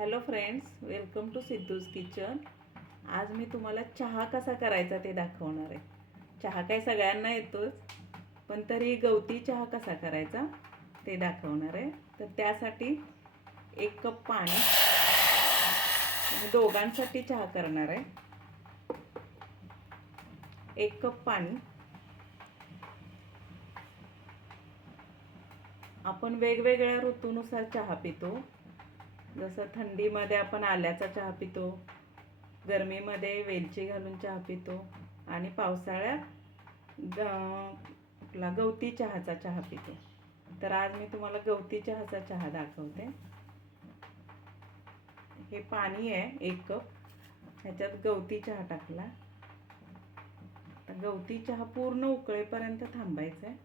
Hello friends, welcome to Siddhu's kitchen. आज मी तुम्हाला चहा कसा करायचा ते दाखवणार आहे. चहा काय सगळ्यांना येतोच, पण तरी गवती चहा कसा करायचा ते दाखवणार आहे. तर त्यासाठी 1 कप पाणी, मी दोघांसाठी चहा करणार आहे. 1 कप पाणी. आपण वेगवेगळ्या ऋतूनुसार चहा पितो. जसं थंडीमध्ये आपण आल्याचा चहा पितो, गरमीमध्ये वेलची घालून चहा पितो आणि पावसाळ्यात आपला गवती चहाचा चहा पितो. तर आज मी तुम्हाला गवती चहाचा चहा दाखवते. हे पाणी आहे 1 कप, ह्याच्यात गवती चहा टाकला. गवती चहा पूर्ण उकळेपर्यंत थांबायचं आहे.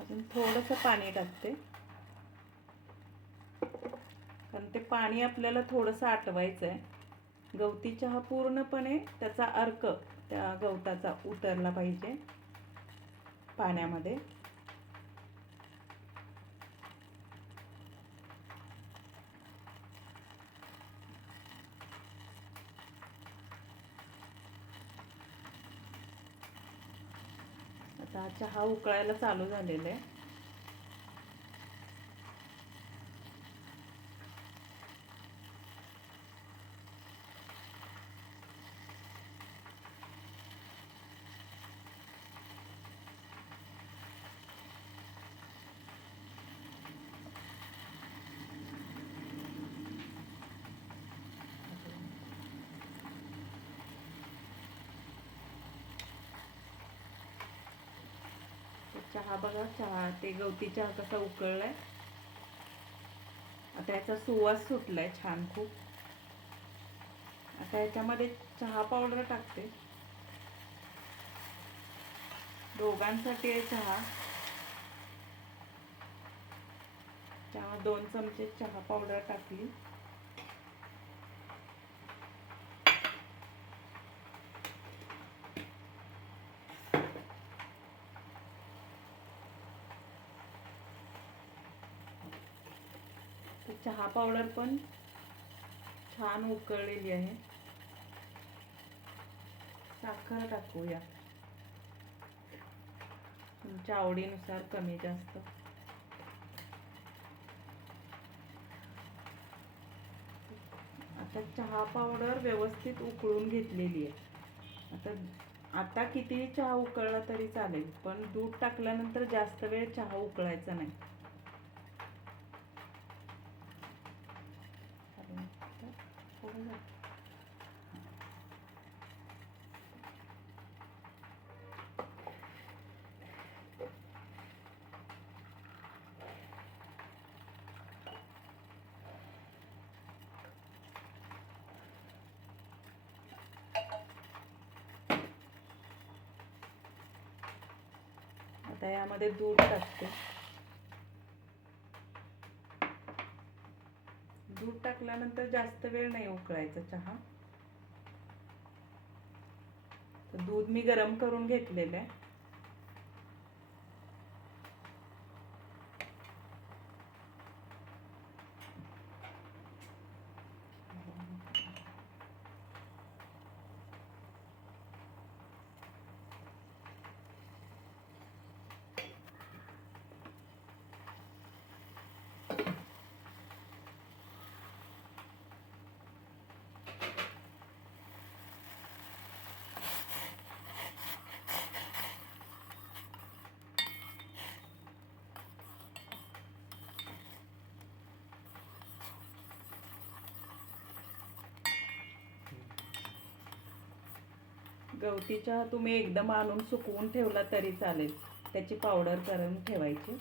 अजून थोडंसं पाणी टाकते, कारण ते पाणी आपल्याला थोडंसं आटवायचं आहे. गवती चहा पूर्णपणे त्याचा अर्क त्या गवताचा उतरला पाहिजे पाण्यामध्ये. आता चहा उकळायला चालू झालेला आहे. चहा बघा, ते गवती चहा कसा उकळलाय. आता याचा सुवास सुटलाय छान खूप. आता याच्यामध्ये चहा पावडर टाकते. दोघांसाठी आहे चहा. 2 चमचे चहा पावडर टाकली. चहा पावडर पण छान उकळलेली आहे. साखर टाकूया तुमच्या आवडीनुसार, कमी जास्त. आता चहा पावडर व्यवस्थित उकळून घेतलेली आहे. आता कितीही चहा उकळला तरी चालेल, पण दूध टाकल्यानंतर जास्त वेळ चहा उकळायचा नाही. आता यामध्ये दूध टाकते. दूध टाकल्यानंतर जास्त वेळ नाही उकळायचा चहा. तर दूध मी गरम करून घेतलेलं आहे. गवती चहा तुम्ही एकदम आणून सुकवून ठेवला तरी चालेल, त्याची पावडर करून ठेवायची.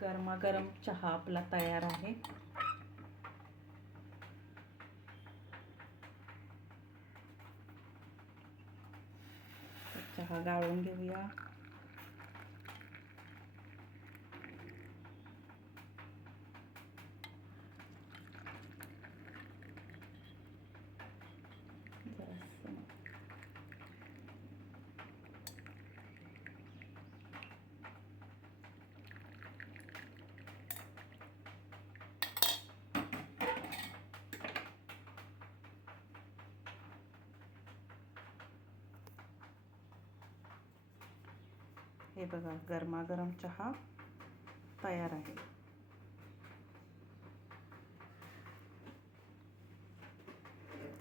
गरमागरम चहा आपला तयार आहे. चहा गाळून घेऊया. हे बघा, गरमागरम चहा तयार आहे.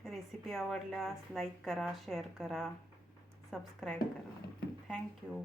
रेसिपी आवडल्यास लाईक करा, शेअर करा, सबस्क्राईब करा. थँक्यू.